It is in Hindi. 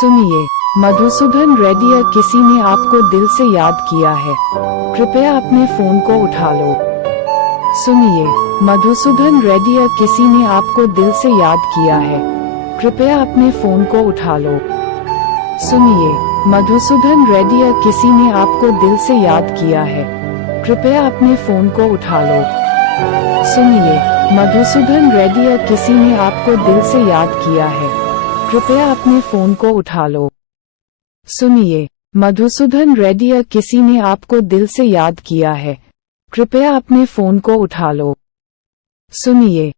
सुनिए, मधुसूदन रेड्डी या किसी ने आपको दिल से याद किया है, कृपया अपने फोन को उठा लो। सुनिए, मधुसूदन रेड्डी या किसी ने आपको दिल से याद किया है, कृपया अपने फोन को उठा लो। सुनिए, मधुसूदन रेड्डी या किसी ने आपको दिल से याद किया है, कृपया अपने फोन को उठा लो। सुनिए, मधुसूदन रेड्डी या किसी ने आपको दिल से याद किया है, कृपया अपने फोन को उठा लो। सुनिए, मधुसूदन रेड्डी या किसी ने आपको दिल से याद किया है, कृपया अपने फोन को उठा लो। सुनिए,